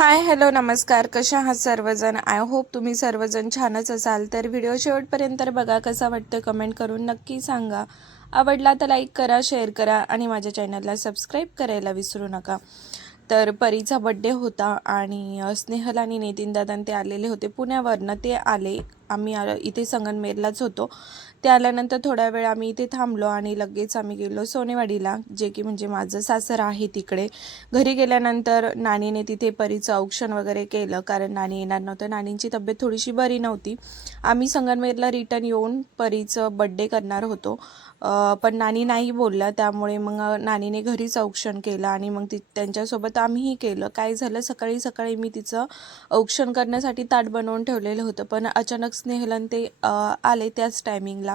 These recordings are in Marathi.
हाय हॅलो नमस्कार. कशा आहात सर्वजण. आय होप तुम्ही सर्वजण छानच असाल. तर व्हिडिओ शेवटपर्यंत बघा. कसा वाटतं कमेंट करून नक्की सांगा. आवडला तर लाईक करा, शेअर करा आणि माझ्या चॅनलला सबस्क्राईब करायला विसरू नका. तर परीचा बड्डे होता आणि स्नेहल आणि नितीन दादा ते आलेले होते पुण्यावरनं. ते आले, आम्ही इथे संगमनेरलाच होतो. ते आल्यानंतर थोडा वेळ आम्ही इथे थांबलो आणि लगेच आम्ही गेलो सोनेवाडीला, जे की म्हणजे माझं सासर आहे तिकडे. घरी गेल्यानंतर नानीने तिथे परीचं औक्षण वगैरे केलं, कारण नानी येणार नव्हतं. नानींची तब्येत थोडीशी बरी नव्हती. आम्ही संगमनेरला रिटर्न येऊन परीचं बड्डे करणार होतो, पण नानी नाही बोलल्या. त्यामुळे मग नानीने घरीच औक्षण केलं आणि मग त्यांच्यासोबत आम्हीही केलं. काय झालं, सकाळी सकाळी मी तिचं औक्षण करण्यासाठी ताट बनवून ठेवलेलं होतं, पण अचानक स्नेहलन ते आले त्याच टायमिंगला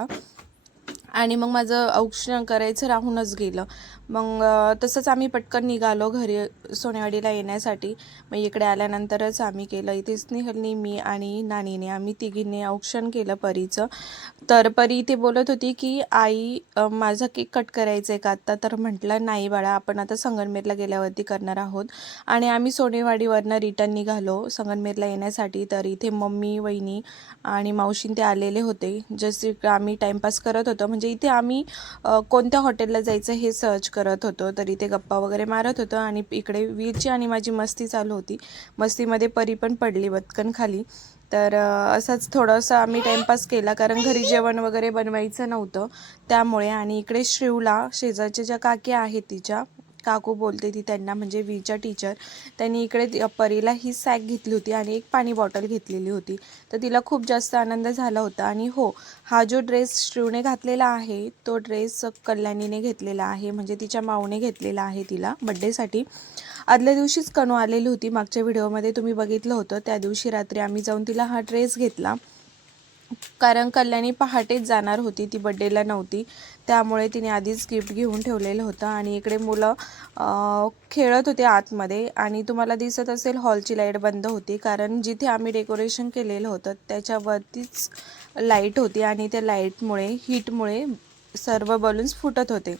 आणि मग माझं औक्षण करायचं राहूनच गेलं. मग तसंच आम्ही पटकन निघालो घरी सोनेवाडीला येण्यासाठी. मग इकडे आल्यानंतरच आम्ही केलं. इथे स्नेहलनी, मी आणि नानीने आम्ही तिघींनी औक्षण केलं परीचं. तर परी इथे बोलत होती की आई माझा केक कट करायचा आहे का आत्ता. तर म्हटलं नाही बाळा, आपण आता संगमनेरला गेल्यावरती करणार आहोत. आणि आम्ही सोनेवाडीवरनं रिटर्न निघालो संगमनेरला येण्यासाठी. तर इथे मम्मी, वहिनी आणि मावशीन ते आलेले होते. जसे आम्ही टाईमपास करत होतो, म्हणजे इथे आम्ही कोणत्या हॉटेलला जायचं हे सर्च करत होतो. तर इथे गप्पा वगैरे मारत होतो आणि इकडे वीरची आणि माझी मस्ती चालू होती. मस्तीमध्ये परी पण पडली बदकन खाली. तर असंच थोडंसं आम्ही टाईमपास केला, कारण घरी जेवण वगैरे बनवायचं नव्हतं त्यामुळे. आणि इकडे श्रीवला, शेजारच्या ज्या काकी आहेत, तिच्या काकू बोलते ती त्यांना, म्हणजे वीच्या टीचर, त्यांनी इकडे परीला ही सॅक घेतली होती आणि एक पाणी बॉटल घेतलेली होती. तर तिला खूप जास्त आनंद झाला होता. आणि हो, हा जो ड्रेस श्रीवने घातलेला आहे तो ड्रेस कल्याणीने घेतलेला आहे, म्हणजे तिच्या माऊने घेतलेला आहे तिला बड्डेसाठी. आदल्या दिवशीच कणू आलेली होती, मागच्या व्हिडिओमध्ये तुम्ही बघितलं होतं. त्या दिवशी रात्री आम्ही जाऊन तिला हा ड्रेस घेतला, कारण कल्याणी पहाटेच जाणार होती, ती बड्डेला नव्हती. त्यामुळे तिने आधीच गिफ्ट घेऊन ठेवलेलं होतं. आणि इकडे मुलं खेळत होते आतमध्ये. आणि तुम्हाला दिसत असेल हॉलची लाईट बंद होती, कारण जिथे आम्ही डेकोरेशन केलेलं होतं त्याच्यावरतीच लाईट होती आणि त्या लाईटमुळे, हीटमुळे सर्व बलून्स फुटत होते.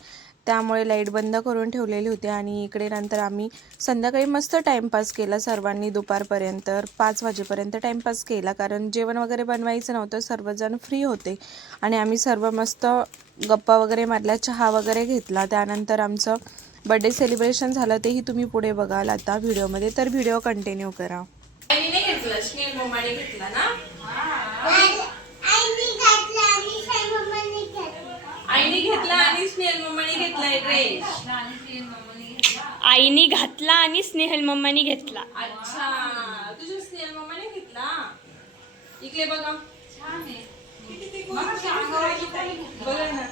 त्यामुळे लाईट बंद करून ठेवलेली होती. आणि इकडे नंतर आम्ही संध्याकाळी मस्त टाईमपास केला सर्वांनी. दुपारपर्यंत 5 वाजेपर्यंत टाईमपास केला, कारण जेवण वगैरे बनवायचं नव्हतं, सर्वजण फ्री होते. आणि आम्ही सर्व मस्त गप्पा वगैरे मारल्या, चहा वगैरे घेतला. त्यानंतर आमचं बड्डे सेलिब्रेशन झालं, तेही तुम्ही पुढे बघाल आता व्हिडिओमध्ये. तर व्हिडिओ कंटिन्यू करा. आईने घेतला, स्नेहल मम्माने घेतला ना. आईने घेतला आणि स्नेहल मम्माने घेतलाय ड्रेस. आईने घातला आणि स्नेहल मम्मानी घेतला. अच्छा, तुझ्या स्नेहल मम्माने घेतला. इकडे बघा, छान आहे. बघा ना.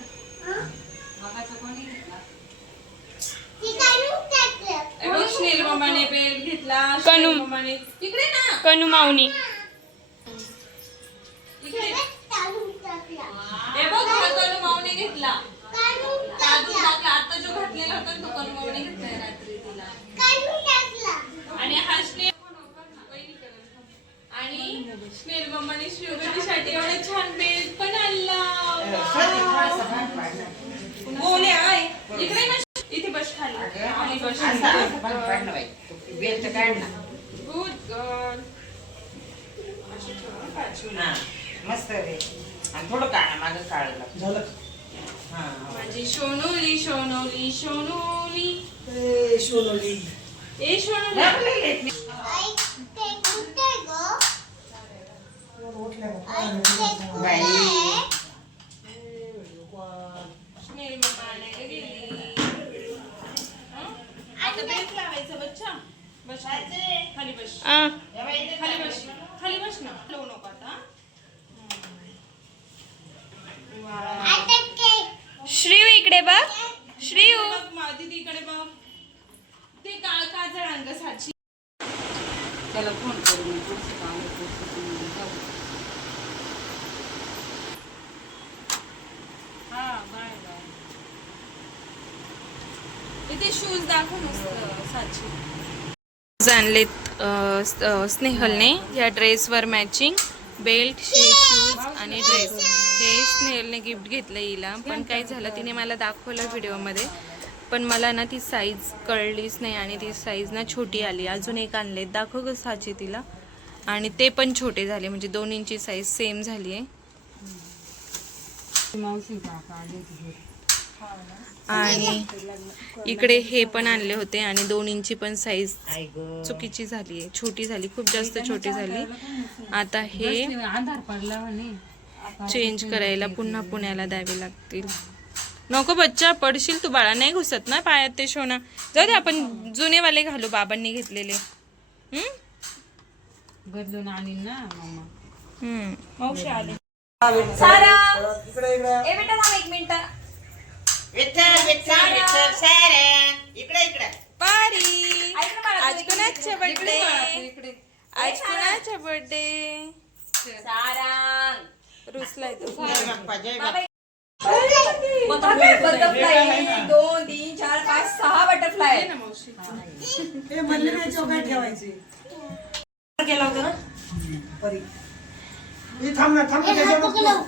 स्नेहल मम्माने बेल्ट घेतला, कणू मम्माने तिकडे ना, कणू माऊनी. इकडे हे बघ, कणू माऊने घेतला. आता जो घातलेला होता तो कणू माऊने घेतलाय रात्री तिला. आणि हा आणि स्नेहल मम्माने श्रीवतीसाठी एवढा छान बेल्ट पण आणला. बोले आय इकडे ना, इथे बस खाली. खाली बस. बेल्ट काढ ना. Good girl. मस्त रे. आणि थोडं काढा, माझं काढलं झालं. माझी सोनोली सोनोली सोनोली सोनोली. ए सोनोली. स्नेहल मम्मा आणायला गेली. आता बेल्ट लावायचं बच्चा. बस खाली बस. खाली बस. खाली बस ना. लावू नको आता. श्रीव इकडे बघ. श्रीव दीदी इकडे बघ. ते काजळ अंग साची. त्याला फोन करून इथे शूज दाखव मस्त साची. आणलेत स्नेहलने या ड्रेसवर मॅचिंग बेल्ट, शूज आणि ड्रेस. हे स्नेहलने गिफ्ट घेतलं हिला, पण काय झालं तिने मला दाखवलं व्हिडिओमध्ये, पण मला ना ती साईज कळलीच नाही आणि ती साईज ना छोटी आली. अजून एक आणले, दाखव ग साची तिला. आणि ते पण छोटे झाले, म्हणजे 2 इंची साईज सेम झाली आहे. आणि इकडे हे पण आणले होते आणि 2 इंची पण साईज चुकीची झाली आहे, छोटी झाली, खूप जास्त छोटी झाली. आता हे चेंज करायला पुन्हा पुण्याला द्यावे लागतील. नको बच्चा, पडशील तू बाळा, नाही घुसत ना पायात ते शोना. जाऊ दे, आपण जुनेवाले घालू, बाबांनी घेतलेले. बदलून आणीन ना मम्मा. मावशी आली. सारा ए बेटा थांब 1 मिनिट. इकडे पारी, ऐक ना बाळा, आज कोणाचा बर्थडे? आज कोणाचा बर्थडे? सारा रुसलाय तो. Butterfly 2 3 4 5 6 butterfly. हे म्हणले नाही चौकात ठेवायचे. केला होता ना परी हे थांब ना, थांब ना, त्याच्यावर नको.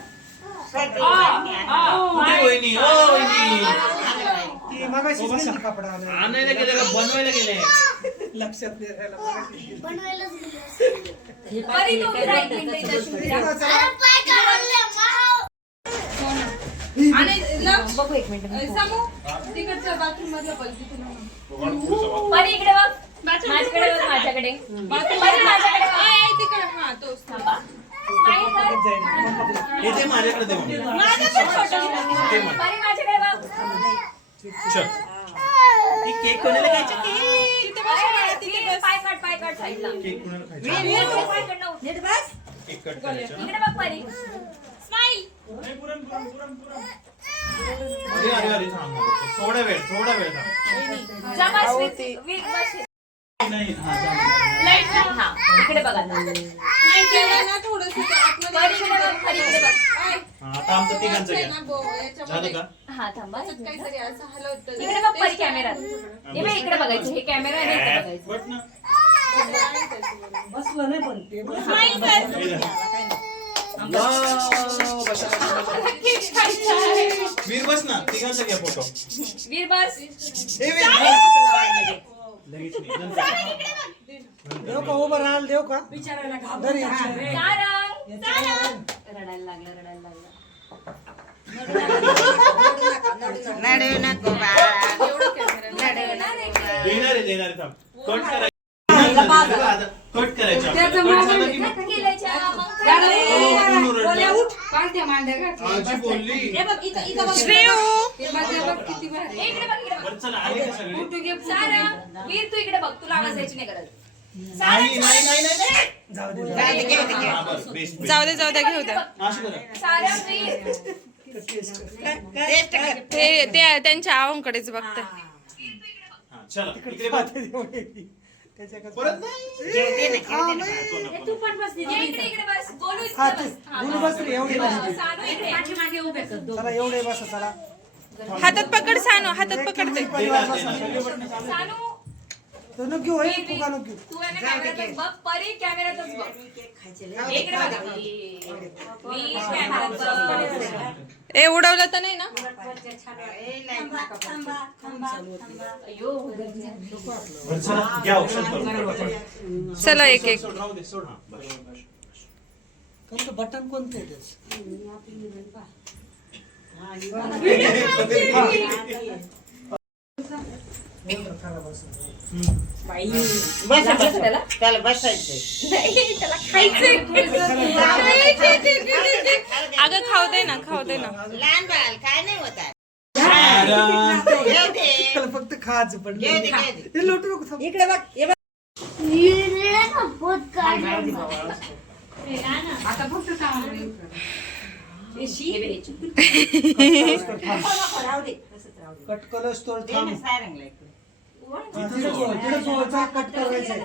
ती मगाशीच नाही कपडा आला. आणायला गेले का बनवायला गेले? लक्षात नाही राहिलं मगाशी. परी तू उभी राहा, 1 मिनिट इथं उभी राहा. बघू 1 मिनिट. परी इकडे बघ, माझ्याकडे बघ, माझ्याकडे. परी माझ्याकडे बघ. Smile कर. हे ते माझ्याकडे दे मम्मी. परी माझ्याकडे बघ. चल. ही केक कोणाला खायचा? पाय काढ साईडला. केक कोणाला खायचा? पाय काढ ना. केक कट करायचा. इकडे बघ परी. स्माइल. अरे थांब. थोडा वेळ थांब. जा बस वीक बस. नाही, हा, जा. लाईट लाव. हा इकडे बघ आता. परी इकडे बघ, परी इकडे बघ. हा, आता आमचं तिघांचं घ्या. झालं का? हा थांबा. इकडे बघ परी कॅमेरात. हे बघ इकडे बघायचं, हे कॅमेरा आहे, इकडे बघायचं. बट ना. बसलं नाही पण ते स्माइल कर. हे झालं. वाव, बसा. वीर बस ना, तिघांचा घ्या फोटो. वीर बस. लगेच नाही, नंतर. देव का उभं राहाल, देव का दरी. सारंग. रडायला लागला. नडू नको देणार आहे थांब. कट करायचं. कट करायचं आपल्याला. कट झालं की मग. आजी बोलली. बरं चला, आले का सगळे? सारंग, वीर तू इकडे बघ, तुला आवाज द्यायची नाही गरज. नाही. जाऊ दे. हा, बस, बेस्ट. जाऊ दे घेऊ द्या. असं करा. सारंग वीर. ते त्यांच्या आवांकडेच बघताय. हा, चला इकडे बघ. त्याच्याकडे परत नाही. तू पण बस इकडे बस. बोलू हा इकडे ते बस. हा, बोलू बस रे, एवढी बस. सानू इकडे. चला एवढे बस. चला हातात पकड सानू, हातात पकडते. परिवार बसा. सानू तो नको घेऊ, हे फुगा नको घेऊ. तू आहे ना कॅमेऱ्यातच बघ, परी कॅमेऱ्यातच बघ. इकडे बघा. वीर कॅमेऱ्यात बघ. ए उडवलं तर नाही ना? बरं, चला, घ्या औषध करून. चला एक एक. सोड, राहू दे, सोड. हा, बस. कोणतं बटन कोणतं आहे त्याचं? खराब असेल. त्याला बसायचं. त्याला खायचंय. अगं खाऊ दे ना. लहान बाळ काय नाही होत. त्याला फक्त खायचं पण. घे दे. हे लोटू नको, थांब. इकडे बघ. हे बघ. आता फक्त काम कट कलर्स तो दे थांब. ना सारंगला इकडे. तिकडे जो कट करायचंय.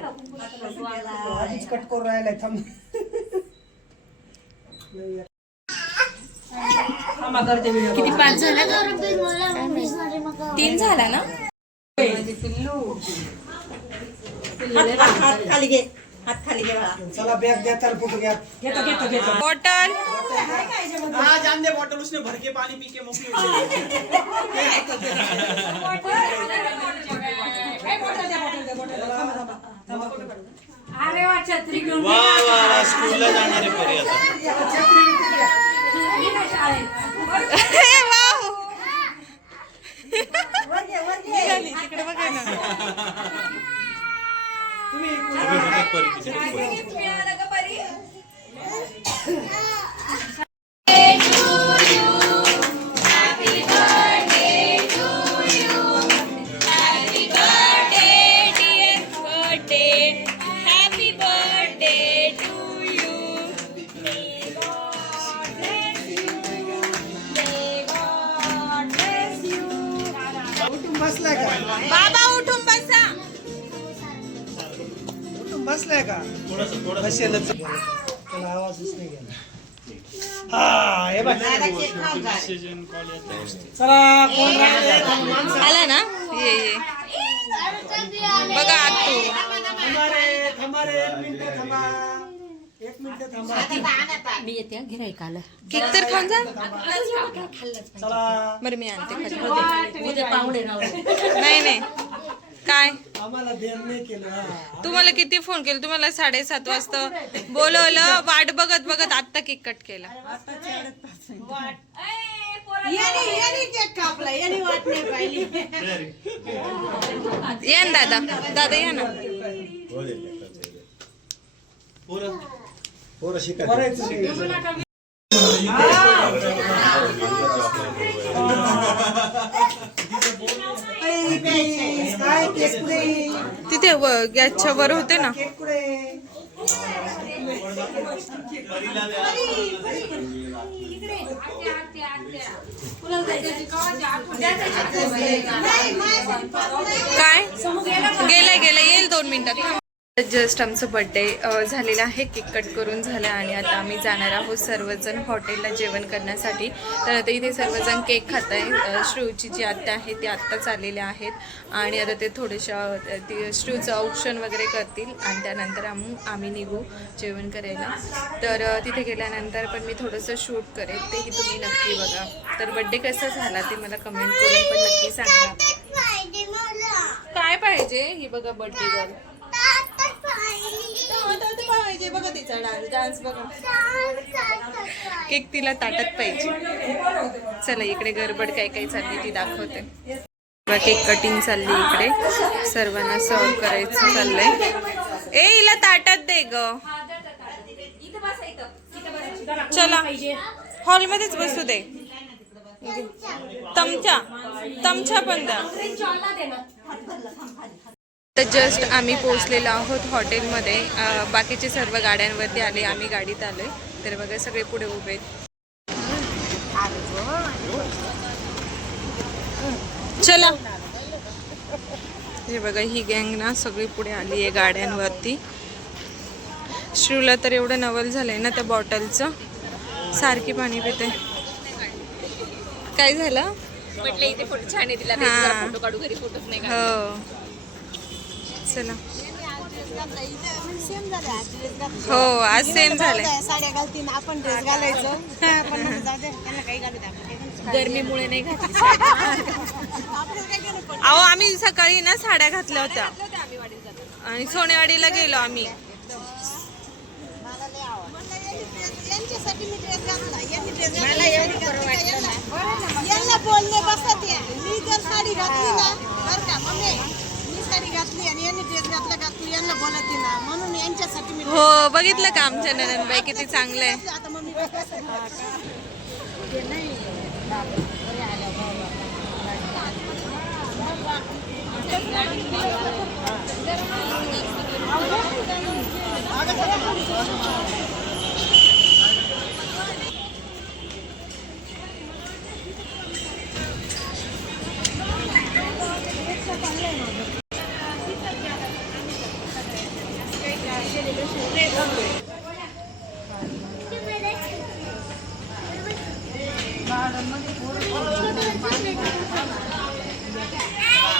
आधीच कट करून राहिलाय, थांब. किती 5 झाला? 3 झाला ना? हात खाली घे. चला बॅग द्या त्याला फोटो घ्या. बॉटल हाँ जान दे बॉटल उसने भर के पानी पी के मुक्ति हुई अरे वा छत्री घेऊन वाह वाह स्कूलला जाणारे परी आता तिकडे बघा ना. परी किती परी. मिळालं का परी? उठून बसलाय का? बाबा उठून बसा. उठून बसलाय का? थोडंसं बसेलच. त्याला आवाजच नाही गेला. हा हे बघ. चला कोण राहिले? आला ना ये बघा आतू. थांबा रे 1 मिनिट थांबा. 1 मिनिट थांबा. मी येते गिराईकाला केक तर खाऊन जा. चला बरं मी आणते खाली. उद्या पाहुणे राहू नाही नाही काय आम्हाला ध्यान नाही केलं. हा. तुम्हाला किती फोन केले? तुम्हाला 7:30 वाजता बोलवलं. वाट बघत बघत आत्ता केक कट केला. या ना दादा. दादा या ना. करायचं नाही. काय केक कुठे? तिथे गॅसच्या वर होते ना. केक कुठे? काय गेलाय गेलाय येईल 2 मिनिटात. जस्ट आमचं बर्थडे झालेला आहे. केक कट करून झालं आणि आता आम्ही जाणार आहोत सर्वजण हॉटेलला जेवण करण्यासाठी. तर आता इथे सर्वजण केक खात आहे. श्रूची जी आत्या आहे ती आत्ताच आलेल्या आहेत आणि आता ते थोडंसं ती श्रूचं औक्षण वगैरे करतील आणि त्यानंतर आम्ही निघू जेवण करायला. तर तिथे गेल्यानंतर पण मी थोडंसं शूट करेल तेही तुम्ही नक्की बघा. तर बड्डे कसा झाला ते मला कमेंट करून पण नक्की सांगा. काय पाहिजे? ही बघा बड्डे गर्ल पाहिजे. बघा तिचा डान्स बघा. केक तिला ताटत पाहिजे. चला इकडे गडबड काय काय चालली ती दाखवते. केक कटिंग चालली इकडे. सर्वांना सर्व करायचं चाललंय. ए हिला ताटात दे ग. चला हॉलमध्येच बसू दे. तमचा पण द्या. तर जस्ट आम्ही पोहोचलेलो आहोत हॉटेलमध्ये. बाकीचे सर्व गाड्यांवरती आले. आम्ही गाडीत आलोय. तर बघा सगळे पुढे उभे. चला हे बघा ही गँग ना सगळी पुढे आली आहे गाड्यांवरती. श्रूला तर एवढं नवल झालंय ना त्या बॉटलचं. सारखी पाणी पिते. काय झालं? म्हटलं इथे फोटो छान आहे. तिला फोटो काढू. घरी फोटोच नाही. हो चला. हो आज सेम झालंय. साड्या घालतीन आपण ड्रेस घालायचं. पण जाऊ दे त्यांना काही घालू द्या. गरमीमुळे नाही घातली. अहो आम्ही सकाळी ना साड्या घातल्या होत्या आणि सोनेवाडीला गेलो आम्ही. यांच्यासाठी मी ड्रेस घातला. यांनी ड्रेस घातला. यांना बोलणे बसत या. मी जर साडी घातली ना बरं का मम्मी मी साडी घातली आणि यांनी ड्रेस घातली यांना बोलत ना म्हणून यांच्यासाठी मी हो बघितलं का आमच्या ननंदबाई किती चांगलं आहे. आता मम्मी बसत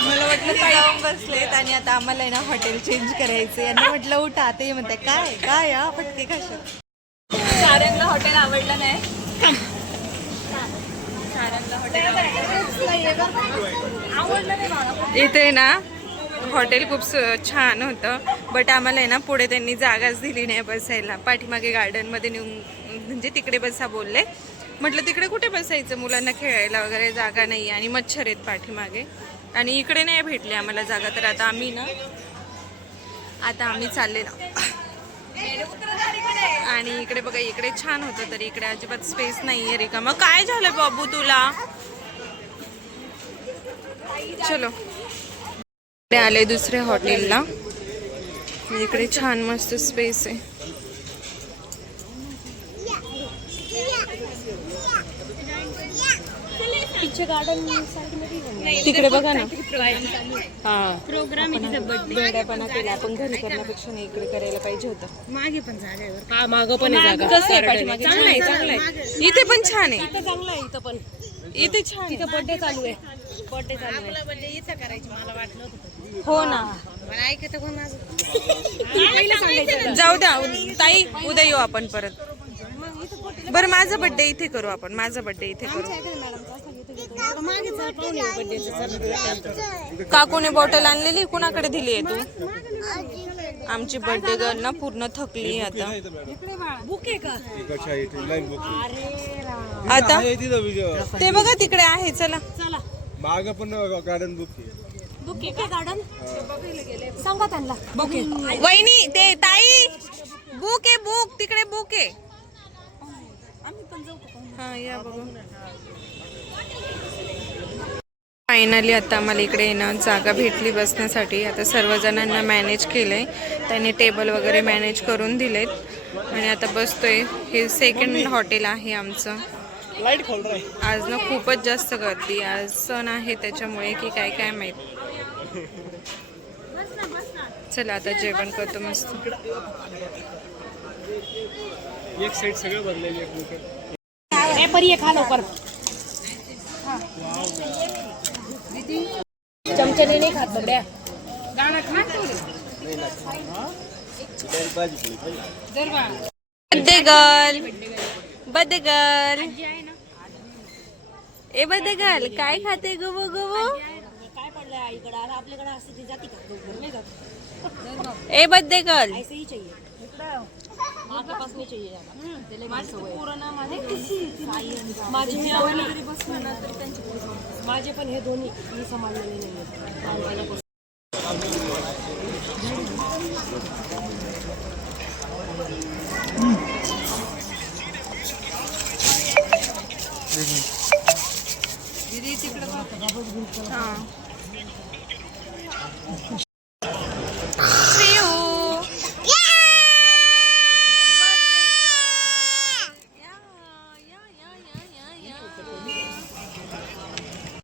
मला वाटलं जाऊन बसलेत आणि आता आम्हाला आहे ना हॉटेल चेंज करायचे आणि म्हटलं उठा ते म्हणते काय काय हा फटके कशा. सारंगला हॉटेल आवडलं नाही. सारंगला हॉटेल आवडलं नाही. इथे ना हॉटेल खूप छान होतं बट आम्हाला आहे ना पुढे त्यांनी जागाच दिली नाही बसायला. पाठीमागे गार्डनमध्ये नेऊन म्हणजे तिकडे बसा बोलले. म्हटलं तिकडे कुठे बसायचं, मुलांना खेळायला वगैरे जागा नाही आणि मच्छर आहेत पाठीमागे आणि इकडे नाही भेटली आम्हाला जागा. तर आता आम्ही चालले ना आणि इकडे बघा इकडे छान होतं तरी इकडे अजिबात स्पेस नाहीये रिकामा. काय झालं बाबू तुला. चलो इकडे आले दुसऱ्या हॉटेलला. इकडे छान मस्त स्पेस आहे. तिकडे बघा ना. हा प्रोग्राम वेगळ्यापणा केला आपण घरी करण्यापेक्षा नाही इकडे करायला पाहिजे होतं. मागे पण जागा. हा मागं पण जागा. कसं आहे पाठीमागे. चांगलं आहे चांगलं आहे. इथे पण छान आहे. चांगलं आहे इथं पण. इथे छान. इथं बर्थडे चालू आहे. बर्थडे चालू आहे. आपला बर्थडे इथं करायची मला वाटलं होतं. हो ना ऐकत कोण जाऊ द्या ताई उद्या येऊ आपण परत. बरं माझा बर्थडे इथे करू आपण. माझा बर्थडे इथे करू. काकूने बॉटल आणलेली कुणाकडे दिली आहे तू. आमची बर्थडे गर्ल ना पूर्ण थकली आता. आता ते बघा तिकडे आहे. चला माग पण गार्डन बुक सांगा त्यांना वहिनी ते ताई बुक आहे बुक तिकडे बुक आहे. हा या बघू. फायनली आता आम्हाला इकडे येणं जागा भेटली बसण्यासाठी. आता सर्वजणांना मॅनेज केलंय त्यांनी. टेबल वगैरे मॅनेज करून दिलेत आणि आता बसतोय. हे सेकंड हॉटेल आहे आमचं. आज ना खूपच जास्त गर्दी. आज सण आहे त्याच्यामुळे की काय काय माहित. चला आता जेवण करतो मस्त. एक साइड सगळं भरलेली चमच्याने नाही खात बघड्या. बर्थडे गर्ल बर्थडे गर्ल ए बर्थडे गर्ल काय खाते गो गो. काय पडलं आईकडे आपल्याकडे असते ती जाती का नाही जात. ए बर्थडे गर्ल ऐसे ही चाहिए आपके पास नहीं चाहिए माझे पण हे दोन्ही मी सांभाळलेले नाही. दीदी तिकडे